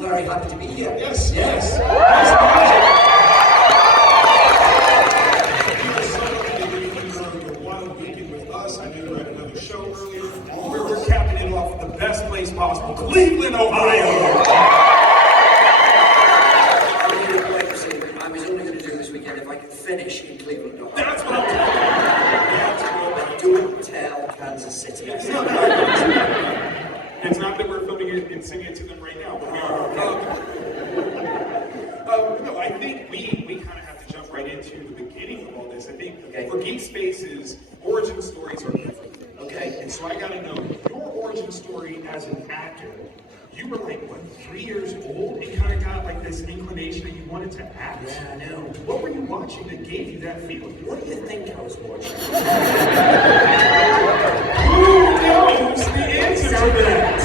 very happy to be here. Yes, yes. You're wild weekend with us. I know you had another show earlier. We're capping it off the best place possible, Cleveland, Ohio. I was only going to do this weekend if I could finish in Cleveland, Ohio. That's what I'm talking about. Don't tell Kansas City. It's not that we're filming it and singing it to them right now, but we are. No, I think we kind of have to jump right into the beginning of all this. I think for Geek Spaces, origin stories are different. Okay. And so I got to know your origin story as an actor. You were like, what, 3 years old and kind of got like this inclination that you wanted to act? Yeah, I know. What were you watching that gave you that feeling? What do you think I was watching? Who knows the answer to that?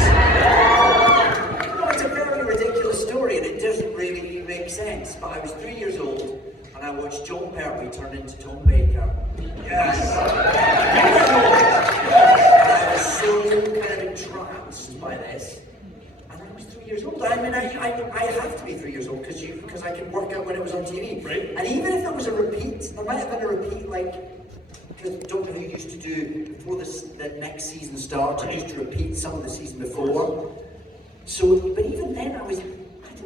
No, it's a very ridiculous story and it doesn't really make sense. But I was 3 years old and I watched John Pertwee turn into Tom Baker. Yes. I was so kind of entranced by this. And I was 3 years old. I mean, I have to be 3 years old because I can work out when it was on TV. Right. And even if there was a repeat, there might have been a repeat like, because Doctor Who used to do, before the next season started, used to repeat some of the season before. So, but even then I don't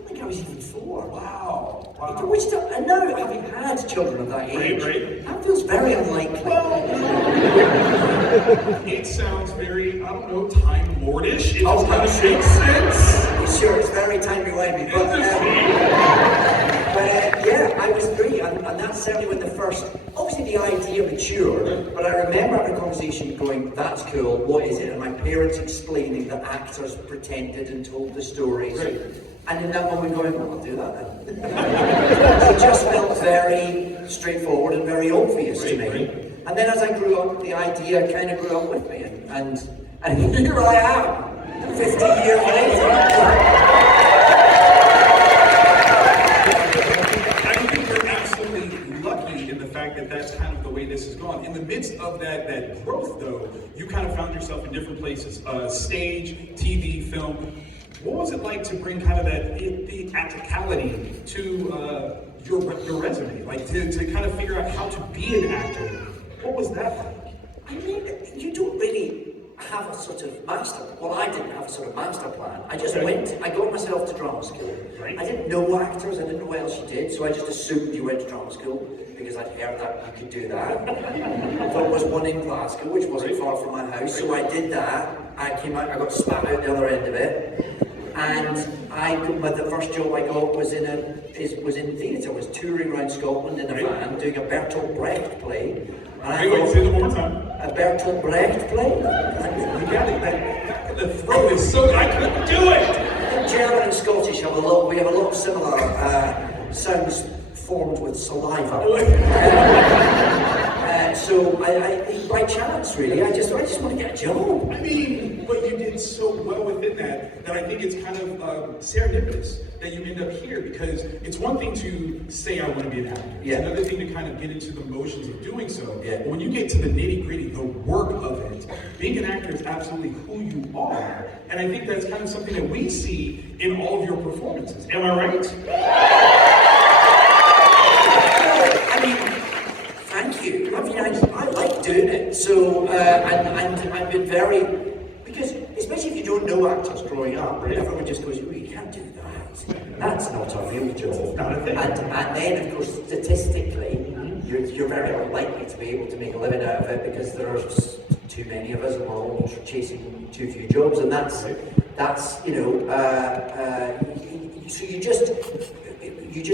think I was even 4. Wow. And now, having had children of that age, that feels very unlikely. It sounds very, I don't know, Time Lord-ish. It Oh, kind of makes sense. Sure, it's very time-rewinding, but yeah, I was 3, and that's certainly when the first, obviously the idea matured, but I remember having a conversation going, that's cool, what is it? And my parents explaining that actors pretended and told the stories. Right. And in that moment going, well, I'll do that then. It just felt very straightforward and very obvious to me. Right. And then as I grew up, the idea kind of grew up with me, and here I am, 50 years later. I think you're absolutely lucky in the fact that that's kind of the way this has gone. In the midst of that growth, though, you kind of found yourself in different places, stage, TV, film. What was it like to bring kind of the practicality to your resume? Like to kind of figure out how to be an actor? What was that like? I mean, you don't really have a sort of master. Well, I didn't have a sort of master plan. I just went. I got myself to drama school. Right. I didn't know actors. I didn't know what else you did, so I just assumed you went to drama school because I'd heard that you could do that. There was one in Glasgow, which wasn't far from my house, so I did that. I came out. I got spat out the other end of it. And the first job I got was in theatre. I was touring around Scotland in a van doing a Bertolt Brecht play. And Wait, say it one more time. A Bertolt Brecht play? You got it. The throat is so, I couldn't do it. German and Scottish have a lot of similar sounds formed with saliva. So I by chance really, I just want to get a job. I mean, but you did so well within that I think it's kind of serendipitous that you end up here, because it's one thing to say I want to be an actor. It's another thing to kind of get into the motions of doing so. But when you get to the nitty-gritty, the work of it, being an actor is absolutely who you are. And I think that's kind of something that we see in all of your performances. Am I right? I mean, thank you. I mean, I like doing it. So, and I've been very, because especially if you don't know actors growing up, everyone just goes, oh, you can't do that. That's not a real job. Not a thing. And then, of course, statistically, you're very unlikely to be able to make a living out of it because there are too many of us and we're all chasing too few jobs, and that's you know, so you just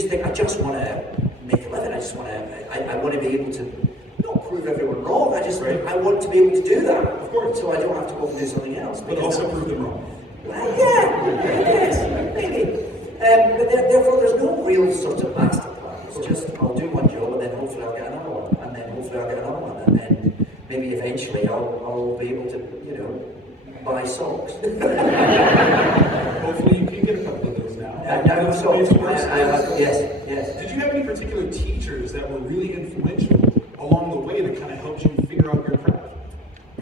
think, I just want to make a living. I want to be able to not prove everyone wrong. I want to be able to do that, of course, so I don't have to go and do something else. But also prove them wrong. Well, yes, maybe. But therefore, there's no real sort of master plan. It's just, I'll do one job, and then hopefully I'll get another one, and then hopefully I'll get another one, and then maybe eventually I'll be able to, you know, buy socks. Hopefully you can get a couple of those now. Now socks. Yes. Did you have any particular teachers that were really influential along the way that kind of helped you figure out your craft?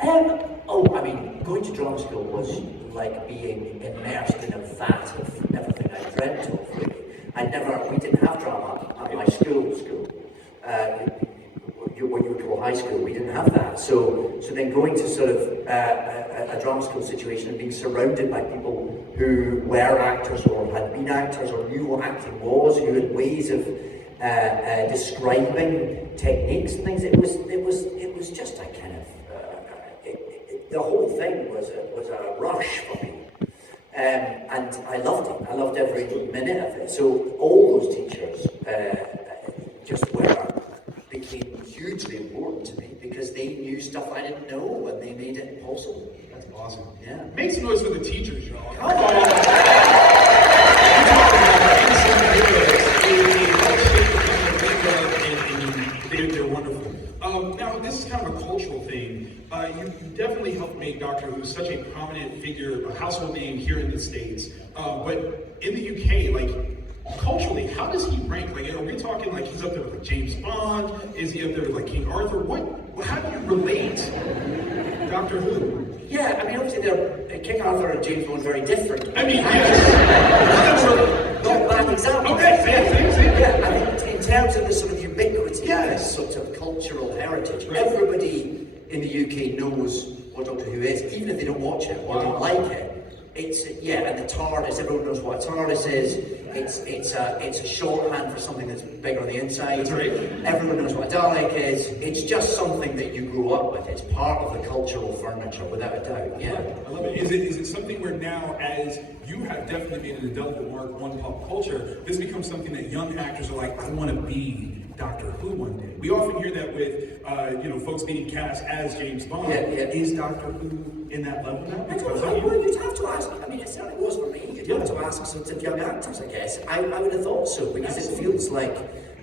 I mean, going to drama school was like being immersed in a vat of everything I dreamt of, really. We didn't have drama at my school. What you would call high school, we didn't have that. So then going to sort of a drama school situation and being surrounded by people who were actors or had been actors or knew what acting was, who had ways of describing techniques and things, it was just a kind of the whole thing was a rush for me. And I loved it. I loved every minute of it. So all those teachers became hugely important to me because they knew stuff I didn't know and they made it possible. That's awesome. Yeah. Make some noise for the teachers, y'all. Come on. They're wonderful. Now, this is kind of a cultural thing. You definitely helped make Doctor Who such a prominent figure, a household name here in the States. But in the UK, like, culturally, how does he rank? Like, are we talking like he's up there with like James Bond? Is he up there with like King Arthur? How do you relate Doctor Who? Yeah, I mean, obviously, King Arthur and James Bond are very different. I mean, yes. Not bad example. Okay, yeah, I think in terms of the sort of ubiquity of this sort of cultural heritage, everybody in the UK knows what Doctor Who is, even if they don't watch it or don't like it. It's and the TARDIS. Everyone knows what a TARDIS is. It's a shorthand for something that's bigger on the inside. That's right. Everyone knows what a Dalek is. It's just something that you grew up with. It's part of the cultural furniture, without a doubt. Yeah. I love it. Is it something where now, as you have definitely made an indelible mark on pop culture, this becomes something that young actors are like, I want to be Doctor Who one day? We often hear that with folks being cast as James Bond. Yeah. Is Doctor Who in that level now? Well, you'd have to ask. I mean, it certainly was for me. You'd have to ask sorts of young actors, I guess. I would have thought so because it feels like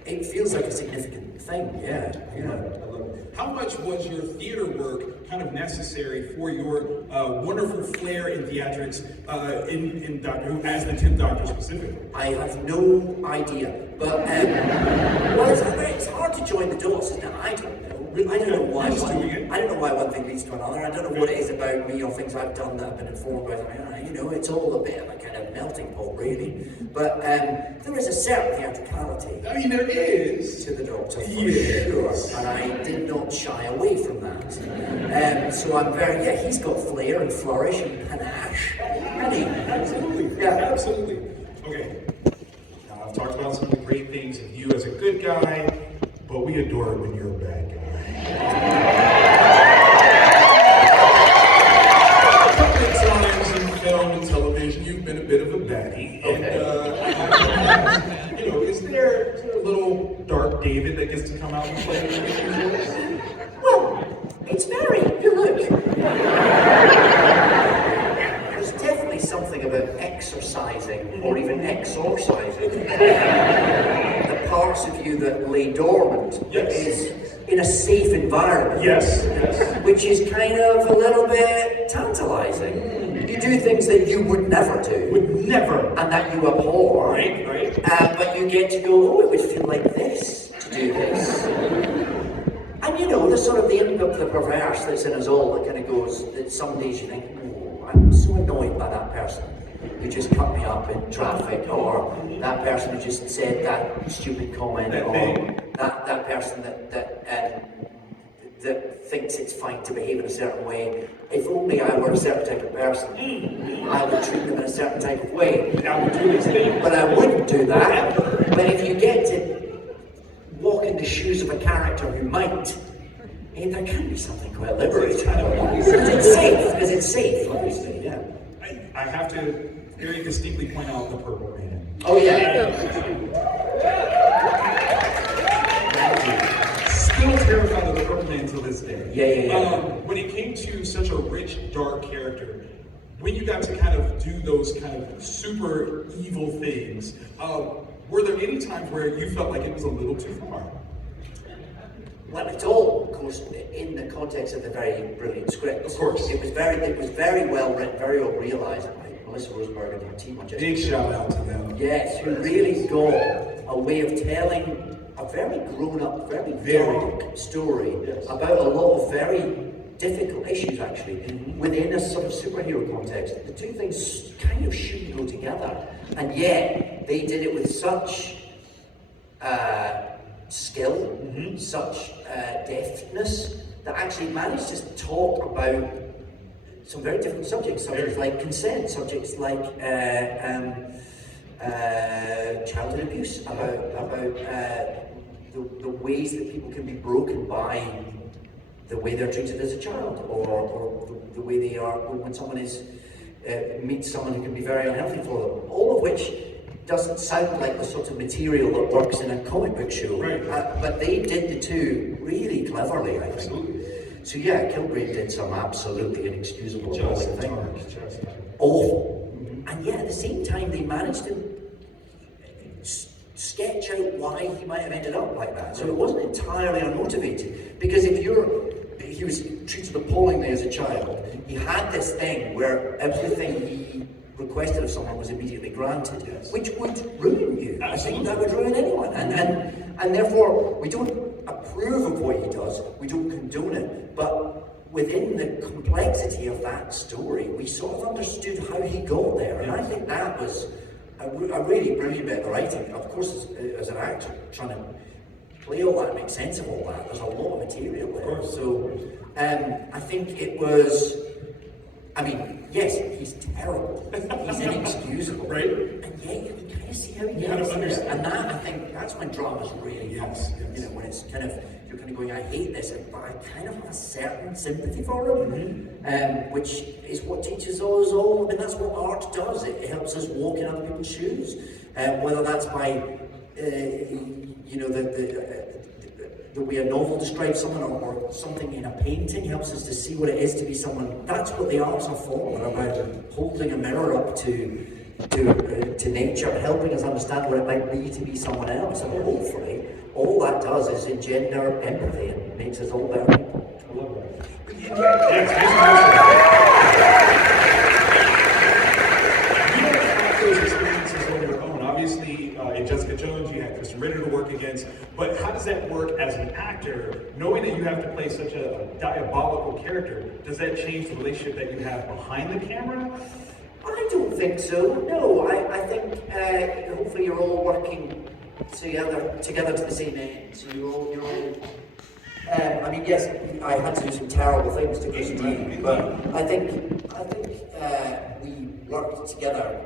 a significant thing. Yeah. I love it. How much was your theater work kind of necessary for your wonderful flair in theatrics in Doctor Who as the 10th Doctor specifically? I have no idea, but it's hard to join the dots, isn't it? I don't know. I don't know why. I don't know why one thing leads to another. I don't know what it is about me or things I've done that I've been informed by. It's all a bit of a kind of melting pot, really. But there is a certain theatricality. I mean, there is to the Doctor, for sure, and I did not shy away from that. So I'm very he's got flair and flourish and panache. Absolutely, absolutely. Okay. Now I've talked about some of the great things of you as a good guy, but we adore it when you're a bad guy. A couple of times in film and television, you've been a bit of a baddie. Okay. And, is there a little dark David that gets to come out and play with you? Well, it's very, look. There's definitely something about exercising, or even exorcising, the parts of you that lay dormant. Is in a safe environment. Yes. Which is kind of a little bit tantalizing. You do things that you would never do. And that you abhor. Right. But you get to go, it would feel like this to do this. And there's sort of the imp of the perverse that's in us all that kind of goes, that some days you think, I'm so annoyed by that person who just cut me up in traffic, or that person who just said that stupid comment, or that person that thinks it's fine to behave in a certain way. If only I were a certain type of person, I would treat them in a certain type of way. I would do these things. But I wouldn't do that. But if you get to walk in the shoes of a character who might, there can be something quite liberating. Because it's safe, obviously, yeah. I have to very distinctly point out the Purple Man. Oh, yeah. Still terrified of the Purple Man to this day. Yeah. When it came to such a rich, dark character, when you got to kind of do those kind of super evil things, were there any times where you felt like it was a little too far? Well, it's all, of course, in the context of the very brilliant script. Of course. It was very well written, very well realised by Melissa Rosenberg and her team. Big shout out to them. Yes, who really got a way of telling a very grown-up, very dark story about a lot of very difficult issues, actually, within a sort of superhero context. The two things kind of shouldn't go together. And yet, they did it with such skill, such deftness, that actually managed to talk about some very different subjects, subjects like consent, subjects like childhood abuse, about the ways that people can be broken by the way they're treated as a child, or the way they are when someone meets someone who can be very unhealthy for them. All of which doesn't sound like the sort of material that works in a comic book show, right. But they did the two really cleverly, I think. Absolutely. So yeah, Kilgrave did some absolutely inexcusable things. Just Awful. And yet at the same time, they managed to sketch out why he might have ended up like that. So it wasn't entirely unmotivated. Because he was treated appallingly as a child. He had this thing where everything he requested of someone was immediately granted, which would ruin you. Absolutely. I think that would ruin anyone. And therefore, we don't approve of what he does, we don't condone it, but within the complexity of that story, we sort of understood how he got there. And I think that was a really brilliant bit of writing. Of course, as an actor, trying to play all that and make sense of all that, there's a lot of material there. So I think it was, I mean, yes, he's terrible, he's inexcusable, right? And yet you can kind of see how he gets there. And that, I think, that's when drama's really yes. You know, when it's kind of, you're kind of going, I hate this, but I kind of have a certain sympathy for him, which is what teaches us all. I mean, that's what art does. It helps us walk in other people's shoes, whether that's by, you know, the way a novel describes someone, or something in a painting helps us to see what it is to be someone. That's what the arts are for. They're about holding a mirror up to nature, helping us understand what it might be to be someone else. And hopefully, all that does is engender empathy and makes us all better people. I love that. You don't have those experiences on your own. Obviously, in Jessica Jones, you had Kristen Ritter to work against. But how does that work as an actor, knowing that you have to play such a diabolical character? Does that change the relationship that you have behind the camera? I don't think so. No, I think hopefully you're all working together to the same end. So you're all. I mean, yes, I had to do some terrible things to Christine, but I think we worked together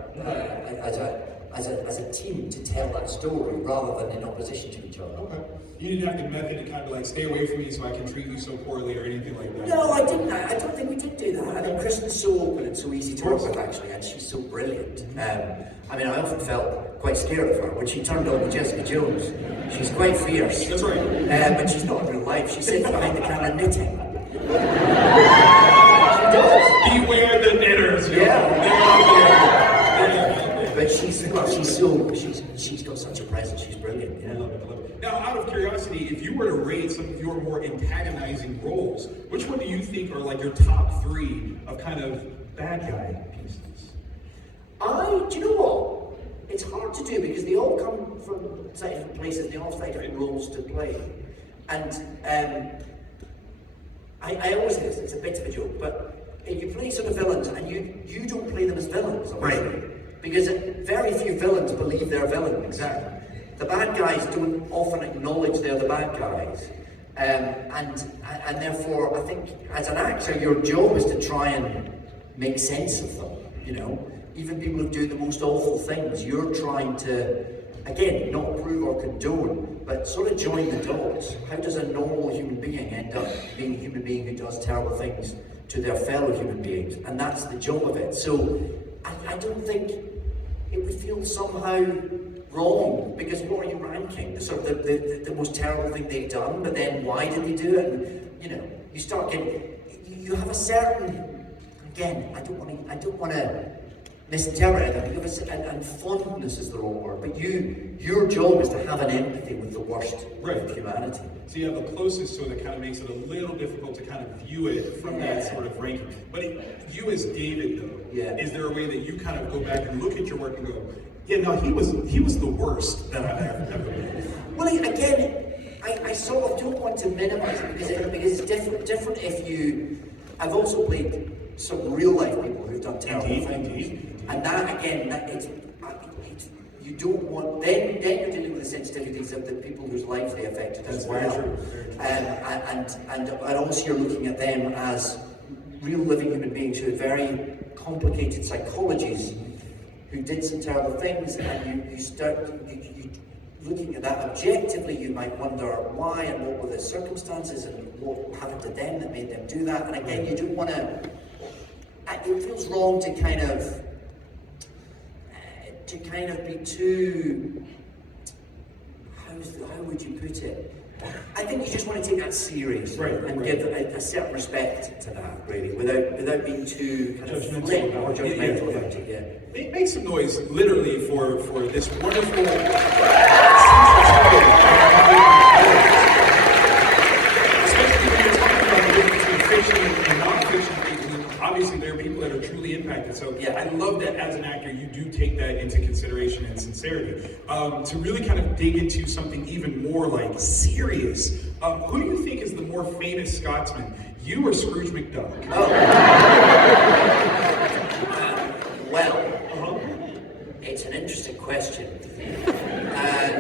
as a team to tell that story rather than in opposition to each other. Okay. You didn't have the method to kind of like stay away from me so I can treat you so poorly or anything like that? No, I didn't. I don't think we did do that. I mean, Kristen's so open and so easy to work with, actually, and she's so brilliant. I mean, I often felt quite scared of her when she turned on Jessica Jones. She's quite fierce. That's right. But she's not in real life. She sits behind the camera knitting. She does. Beware the knitters. Yeah. But she's got such a presence. She's brilliant. Yeah. I love it. Now, out of curiosity, if you were to rate some of your more antagonizing roles, which one do you think are like your top 3 of kind of bad guy pieces? Do you know what? It's hard to do because they all come from slightly different places. They all have slightly different roles to play, and I always say this. It's a bit of a joke, but if you play sort of villains and you don't play them as villains, obviously. Right? Because very few villains believe they're villains. Exactly. The bad guys don't often acknowledge they're the bad guys. And therefore, I think as an actor, your job is to try and make sense of them, you know? Even people who do the most awful things, you're trying to, again, not approve or condone, but sort of join the dots. How does a normal human being end up being a human being who does terrible things to their fellow human beings? And that's the job of it. So I don't think it would feel somehow wrong, because what are you ranking? Sort of the most terrible thing they've done, but then why did they do it? And, you know, you start getting, you have a certain, again, I don't want to misinterpret it, you have and fondness is the wrong word, but your job is to have an empathy with the worst of humanity. So you have the closest to it that kind of makes it a little difficult to kind of view it from that sort of ranking. But you as David, though, is there a way that you kind of go back and look at your work and go, yeah, no, he was the worst that I've ever been? Well, again, I sort of don't want to minimize it because it's different if you. I've also played some real life people who've done terrible things, and that again, you don't want, then you're dealing with the sensitivities of the people whose lives they affected as well. And also you're looking at them as real living human beings who had very complicated psychologies, who did some terrible things, and you start looking at that objectively. You might wonder why and what were the circumstances and what happened to them that made them do that. And again, you don't want to. It feels wrong to kind of be too. How would you put it? I think you just want to take that serious, and give a certain respect to that, really, without being too kind of flip or judgmental about it. Yeah. Make some noise, literally, for this wonderful. Especially when you're talking about the difference between fiction and non-fiction people. Obviously, there are people that are truly impacted. So yeah, I love that as an actor, you do take that into consideration and sincerity. To really kind of dig into something even more like serious, who do you think is the more famous Scotsman? You or Scrooge McDuck? Oh. Well, it's an interesting question.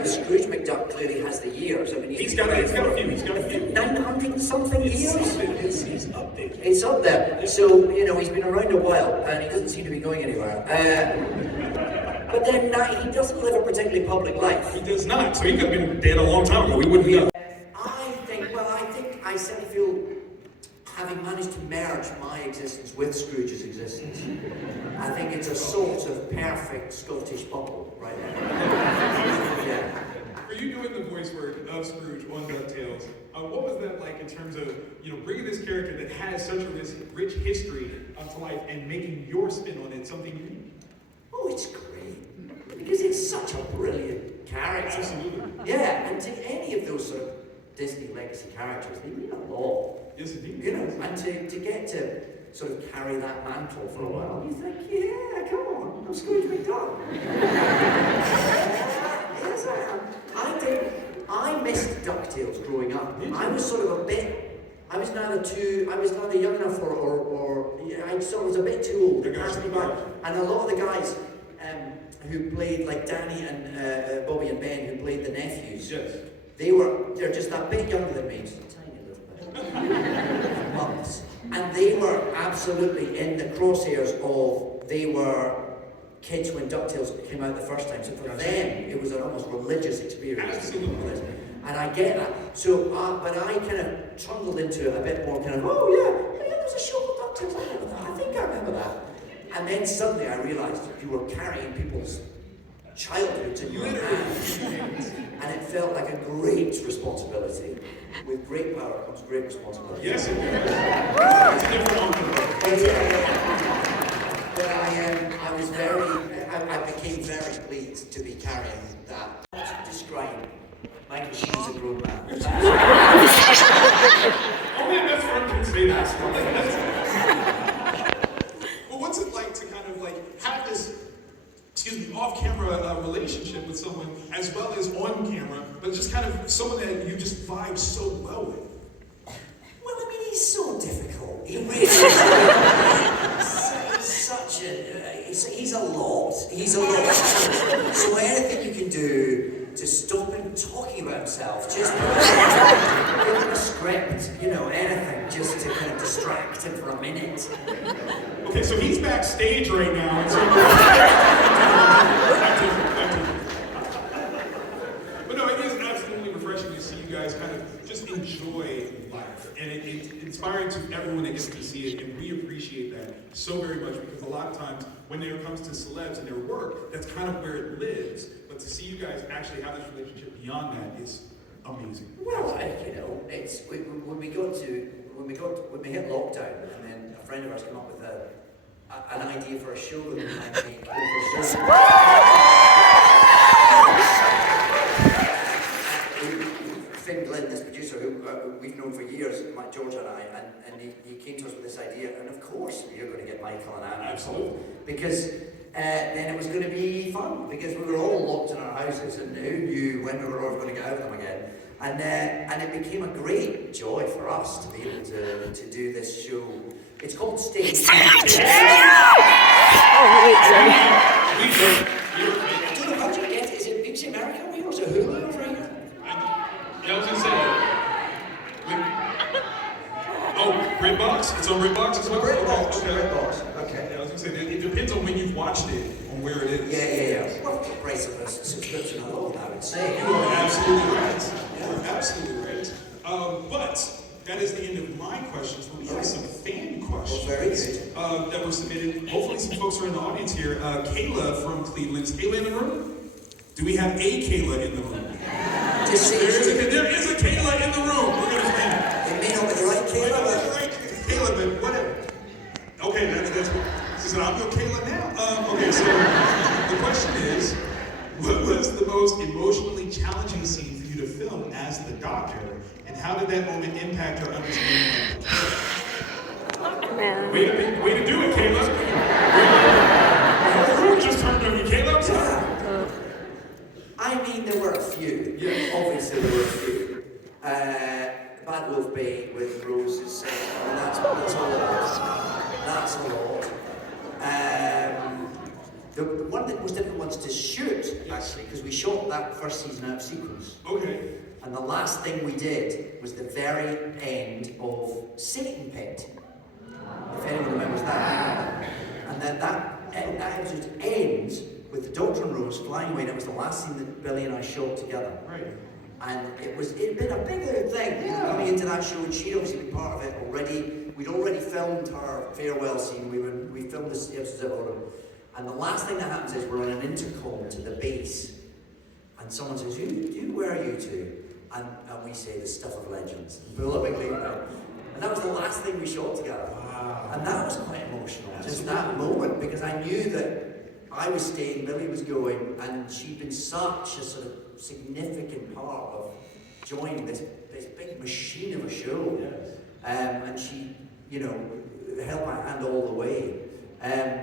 Scrooge McDuck clearly has the years. I mean, he's got a few. 900 something years? He's up there. It's up there. So, he's been around a while and he doesn't seem to be going anywhere. But then he doesn't live a particularly public life. He does not. So he could have been dead a long time ago. We wouldn't know. I certainly feel, having managed to merge my existence with Scrooge's existence, I think it's a sort of perfect Scottish bubble right there. Yeah. For you doing the voice work of Scrooge on DuckTales, what was that like in terms of bringing this character that has such a rich history to life and making your spin on it something new? Oh, it's great because it's such a brilliant character. Absolutely. Yeah, and to any of those sort of Disney legacy characters, they mean a lot. Yes, indeed. And to get to sort of carry that mantle for a while, you think, yeah, come on, I'm Scrooge McDuck. Yes, I am. I missed DuckTales growing up. I was sort of I was neither young enough or I sort of was a bit too old. It passed me by. And a lot of the guys who played, like Danny and Bobby and Ben, who played the nephews, yes. They're just that bit younger than me, just a tiny little bit. Months. And they were absolutely in the crosshairs they were kids when DuckTales came out the first time. So for them, it was an almost religious experience. Absolutely. And I get that. So, but I kind of trundled into it a bit more kind of, oh yeah, there's a show called DuckTales, I remember that. I think I remember that. And then suddenly I realised you were carrying people's childhoods in your hands. And it felt like a great responsibility. With great power comes great responsibility. Yes, it does. It's a different But I became very pleased to be carrying that. To describe Michael Sheen's a grown man. Only a best friend can say that. Well, what's it like to kind of have this off-camera relationship with someone as well as on camera, but just kind of someone that you just vibe so well with? Well, I mean, he's so difficult. He really is. He's a lot. He's a lot. So anything you can do to stop him talking about himself, just give him a script, anything, just to kind of distract him for a minute. Okay, so he's backstage right now. And so but no, it is absolutely refreshing to see you guys kind of just enjoy life. And it's inspiring to everyone that gets to see it, and we appreciate that so very much, because a lot of times when it comes to celebs and their work, that's kind of where it lives. But to see you guys actually have this relationship beyond that is amazing. Well, it's when we hit lockdown, and then a friend of ours came up with an idea for a show that we might make over Zoom. Finn Glynn, this producer who we've known for years, George and I, and he came to us with this idea, and of course you're going to get Michael and Anna. Absolutely. Because then it was going to be fun, because we were all locked in our houses, and who knew when we were ever going to get out of them again. And it became a great joy for us to be able to do this show. It's called Stage. I don't know how you get It's on BritBox as well? BritBox. Okay. BritBox. Okay. Yeah, I was gonna say, it depends on when you've watched it, on where it is. Yeah. Well, the price of a subscription alone, I would say. You are absolutely right. You are absolutely right. But that is the end of my questions. But we have some fan questions Very good. that were submitted. Hopefully, some folks are in the audience here. Kayla from Cleveland. Is Kayla in the room? Do we have a Kayla in the room? Just say There is a Kayla in the room. We're gonna find it. it may not be the right Kayla, but Right, Kayla, but whatever. Okay, that's what. She said, "I'm your Kayla now." Okay, so the question is, what was the most emotionally challenging scene for you to film as the Doctor, and how did that moment impact your understanding of the character? Man. Way to do it, Kayla. The room just turned on you, Kayla. I'm sorry. I mean, there were a few. Yeah. Obviously, there were a few. Bad Wolf Bay with roses. I mean, that's a lot. That's a lot. One of the most difficult ones to shoot, actually, because we shot that first season out of sequence. Okay. And the last thing we did was the very end of Satan Pit. If anyone remembers that. And then that episode ends with the Doctor and Rose flying away, and it was the last scene that Billy and I shot together. Right. And it'd been a bigger thing, coming into that show, and she'd obviously been part of it already. We'd already filmed her farewell scene. We filmed this episode of Autumn. And the last thing that happens is we're on an intercom to the base, and someone says, where are you two? And we say, the stuff of legends. And pull a big leap out. And that was the last thing we shot together. Wow. And that was quite emotional, just that moment, because I knew that I was staying, Billy was going, and she'd been such a sort of significant part of joining this big machine of a show. Yes. And she, held my hand all the way.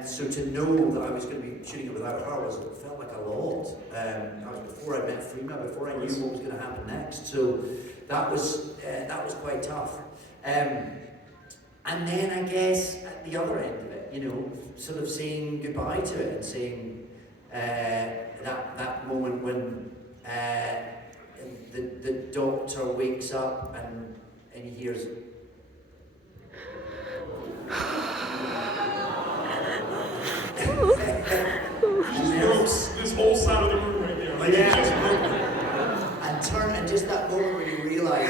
So to know that I was going to be shooting it without her felt like a lot. That was before I met Freema, before I knew what was going to happen next. So that was quite tough. And then I guess at the other end of it, sort of saying goodbye to it and saying that moment when the Doctor wakes up and he hears. This whole side of the room right there. Like, Yeah. just broke. And just that moment where you realise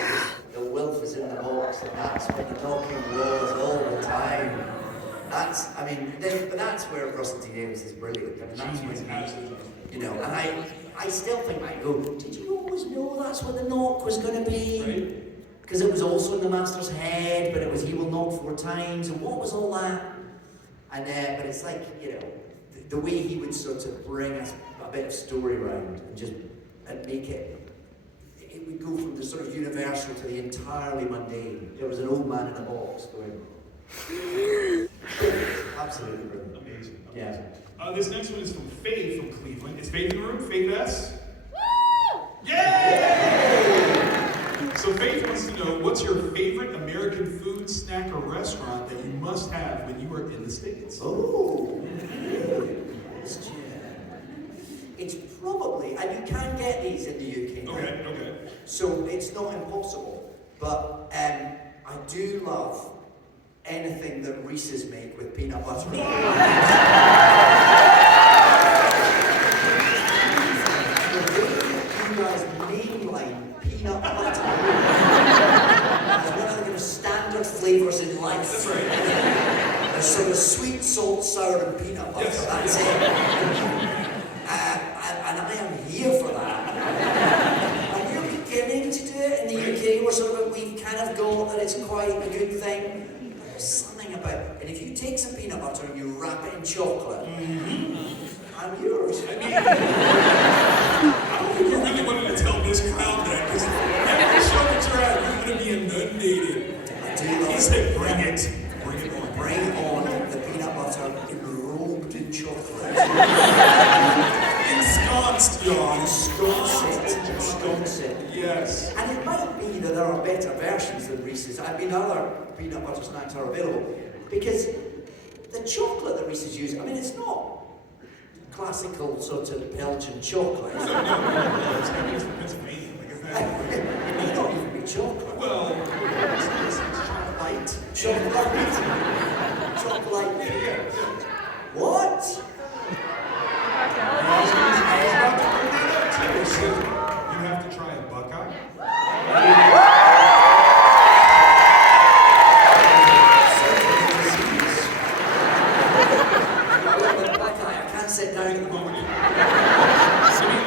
the Wilf is in the box, and that's what the talking was all the time. But that's where Russell T Davies is brilliant. I mean, that's when and I still think, I go, did you always know that's what the knock was going to be? Because it was also in the Master's head, but it was he will knock 4 times, and what was all that? And but it's like, the way he would sort of bring us a bit of story around and make it would go from the sort of universal to the entirely mundane. There was an old man in a box going. Absolutely brilliant. Amazing. Yeah. This next one is from Faye from Cleveland. Is Faye in the room? Faith S? Woo! Yay! So Faith wants to know, what's your favorite American food, snack, or restaurant that you must have when you are in the States? Oh, it's probably, and you can get these in the UK. Okay. So it's not impossible, but I do love anything that Reese's make with peanut butter. You guys mainline peanut butter as one of the kind of standard flavours in life. That's right. There's sort of sweet, salt, sour, and peanut butter. Yes. That's it. And I am here for that. And we're beginning to do it in the UK. We've kind of got that it's quite a good thing. But there's something about it. And if you take some peanut butter and you wrap it in chocolate, I'm yours. I don't think you really wanted to tell this crowd that, because every show that you're at, you're going to be inundated. I do love He said, bring it. Bring it on. Bring on the peanut butter enrobed in chocolate. Ensconced, y'all. Ensconce it. Yes. And it might be that there are better versions than Reese's. Other peanut butter snacks are available. Because the chocolate that Reese's use, it's not classical sort of Belgian chocolate. No, it's from Pennsylvania. Like, is that? It may not even be chocolate. Well, White Chocolate. Chocolate. What? You have to try a Buckeye. I can't sit down at the moment.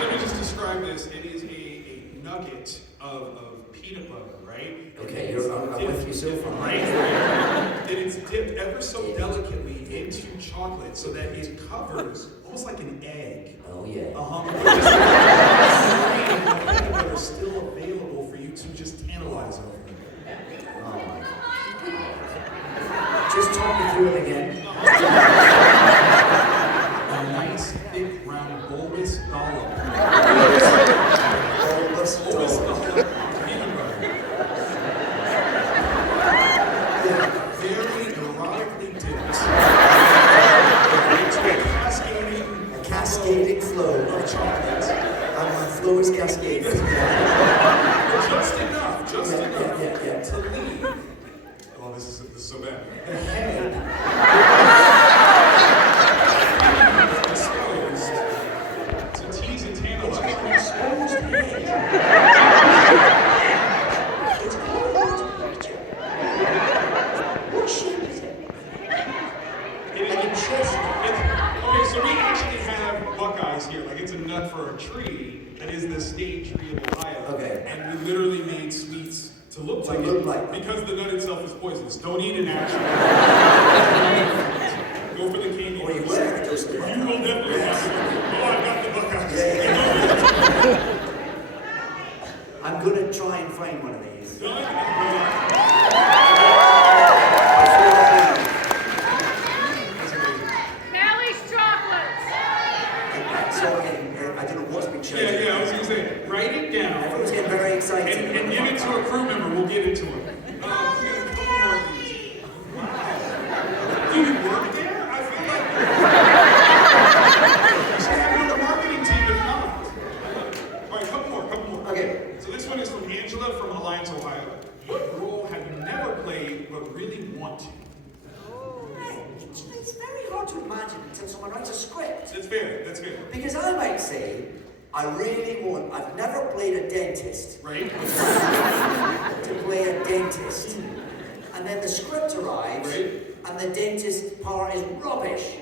Let me just describe this. It is a nugget of peanut butter, right? Okay, I'm with you so far. Right. And it's dipped ever so delicately into chocolate so that it covers almost like an egg. Oh yeah. Peanut butter is still available for you to just tantalize over. Oh my God. Just talk me through it again. A nice, thick, round, bulbous dollop. Bulbous dollop. Peanut butter. Very erotically dipped. Into a Cascading flow of chocolate. And my flow is cascading. Just enough to leave. Oh, this is so bad. The head exposed to tease and tantalize. Exposed head. It's cold. What shape is it? Like a chest. Okay, so we actually have Buckeyes here. Like it's a nut for a tree that is the state tree of Ohio. Okay. And we literally made sweets to look like it because the nut itself is poisonous. Don't eat it actually. Go for the candy. Or you will have those. You will definitely have it. Oh, I've got the Buckeyes. Yeah. I'm gonna try and find one of these. Kelly's chocolates. So I don't know what's been shown. Yeah, I was gonna say, write it down. Everyone's getting very excited. And give it to a crew member. We'll get it to him. We got a couple more of these. Wow. Do you work there? I feel like you should have you on the marketing team if not. All right, couple more. Okay. So this one is from Angela from Alliance, Ohio. What role have you never played but really want to? It's very hard to imagine until someone writes a script. That's fair. Because I might say, I've never played a dentist. Right? To play a dentist. And then the script arrives, Right. and the dentist part is rubbish.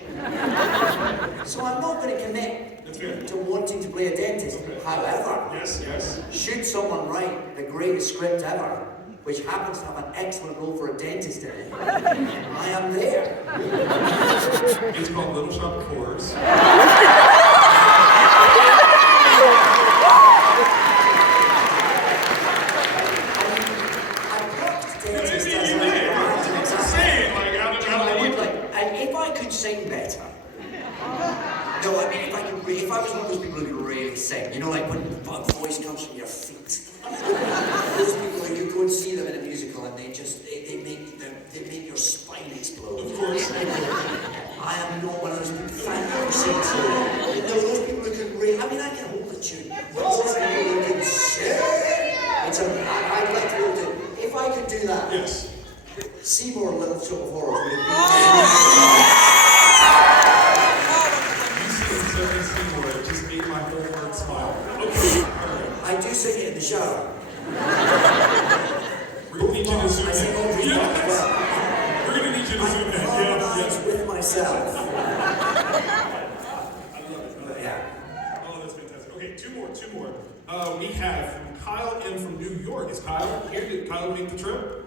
So I'm not going to commit That's fair. to wanting to play a dentist. Okay. However, Yes. should someone write the greatest script ever, which happens to have an excellent role for a dentist in it, I am there. It's called Little Shop of Horrors. If I could sing better. No, I mean, if I was one of those people who could really sing, you know, like when the voice comes from your feet. Those people, you go and see them in a musical and they make your spine explode. Of course. I am not one of those people. Thank you for saying so. No, those people who can really, I mean, I can hold a tune. But those people who can sing, I'd like to be able to, if I could do that. Yes. Seymour Little Shop of Horrors would have You said Seymour, it just made my whole heart smile. Okay, all right. I do sing it in the shower. We're gonna need you to zoom I sing all in. three parts well. We're gonna need you to zoom in. I harmonize with myself. I love it. Yeah. Oh, that's fantastic. Okay, two more. We have Kyle M from New York. Is Kyle here? Did Kyle make the trip?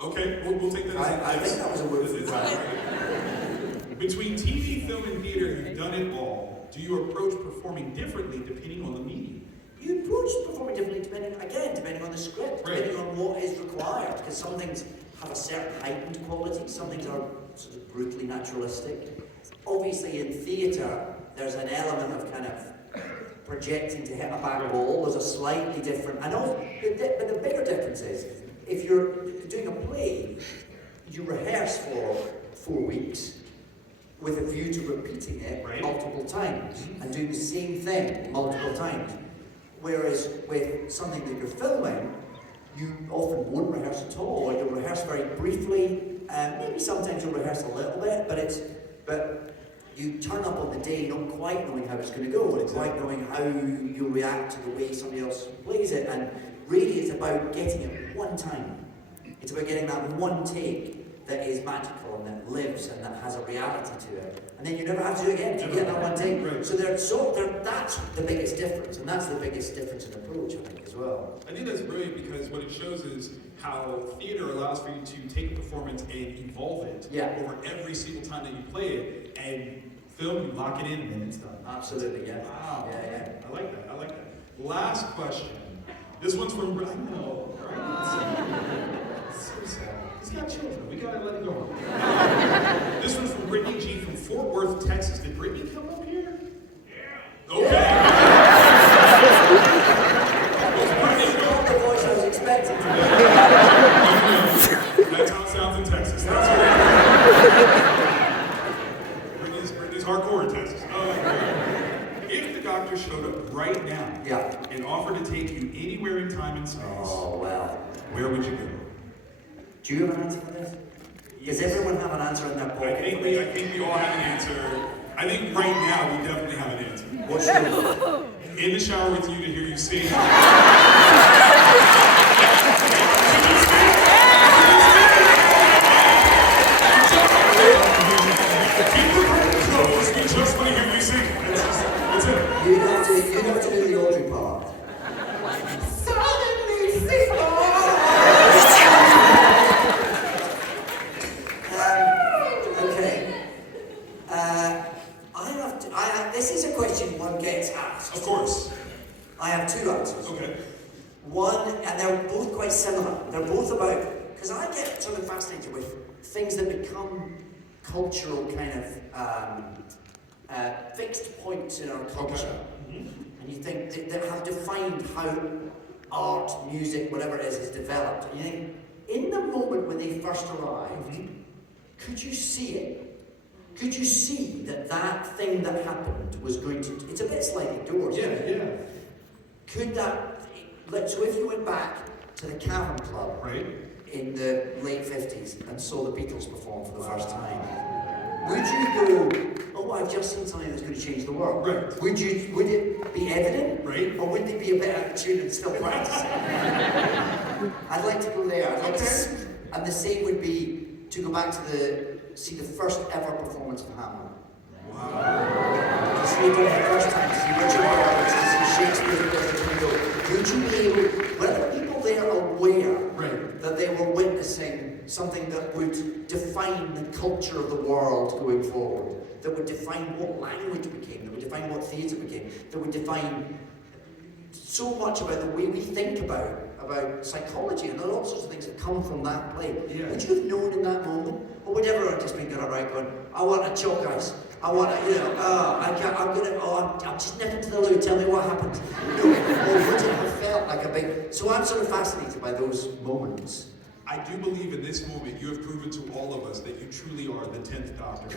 Okay, we'll take that as a I think that was a word for It's Kyle. right. Between TV, film, and theater, you've done it all. Do you approach performing differently depending on the medium? You approach performing differently depending on the script, Right. depending on what is required. Because some things have a certain heightened quality, some things are sort of brutally naturalistic. Obviously, in theatre, there's an element of kind of projecting to hit a back wall. There's a slightly different, but the bigger difference is, if you're doing a play, you rehearse for 4 weeks with a view to repeating it Right. multiple times and doing the same thing multiple times. Whereas with something that you're filming, you often won't rehearse at all, or you'll rehearse very briefly, maybe sometimes you'll rehearse a little bit, but you turn up on the day not quite knowing how it's going to go, and quite knowing how you'll react to the way somebody else plays it, and really it's about getting it one time. It's about getting that one take that is magical and that lives and that has a reality to it. And then you never have to do it again. You get that one take. Right. So that's the biggest difference, and that's the biggest difference in approach, I think, as well. I think that's brilliant because what it shows is how theater allows for you to take a performance and evolve it over every single time that you play it, and film, you lock it in, and then it's done. Absolutely, yeah. Wow. Yeah. I like that. Last question. This one's from, I know, right? It's so sad. He's got children. We gotta let it go. This one's from Brittany G from Fort Worth, Texas. Did Brittany come up here? Yeah. Okay. Not the voice I was expecting. That's how it sounds in Texas. That's Brittany's hardcore in Texas. If the doctor showed up right now and offered to take you anywhere in time and space, where would you go? Do you have an answer for this? Does everyone have an answer in their pocket? I think we all have an answer. I think right now we definitely have an answer. What's your In the shower with you to hear you sing. Keep the curtain closed. We just want to hear you sing. That's it. You have to do the Audrey part. Suddenly single. This is a question one gets asked. Of course. I have two answers. Okay. One, and they're both quite similar. They're both about, because I get sort of fascinated with things that become cultural kind of fixed points in our culture. And you think that have defined how art, music, whatever it is developed. And you think, in the moment when they first arrived, could you see it? Could you see that thing that happened was going to... It's a bit sliding doors. Yeah. Could that... So if you went back to the Cavern Club in the late 50s and saw the Beatles perform for the first time, would you go, oh, I've just seen something that's going to change the world? Right. Would it be evident? Right. Or would they be a bit out of tune and still practicing? I'd like to go there. I'd like to... And the same would be to go back to see the first ever performance of Hamlet. Wow. To see it for the first time, to see Richard Roberts, to see Shakespeare, would you be able, were the people there aware that they were witnessing something that would define the culture of the world going forward, that would define what language became, that would define what theatre became, that would define so much about the way we think about psychology, and there are all sorts of things that come from that play. Yeah. Would you have known in that moment? Or would everyone just been going around going, I want a chalk ice, I want a, I'm just nipping to the loo, tell me what happens. Or would it have felt like a big... So I'm sort of fascinated by those moments. I do believe in this moment you have proven to all of us that you truly are the 10th Doctor.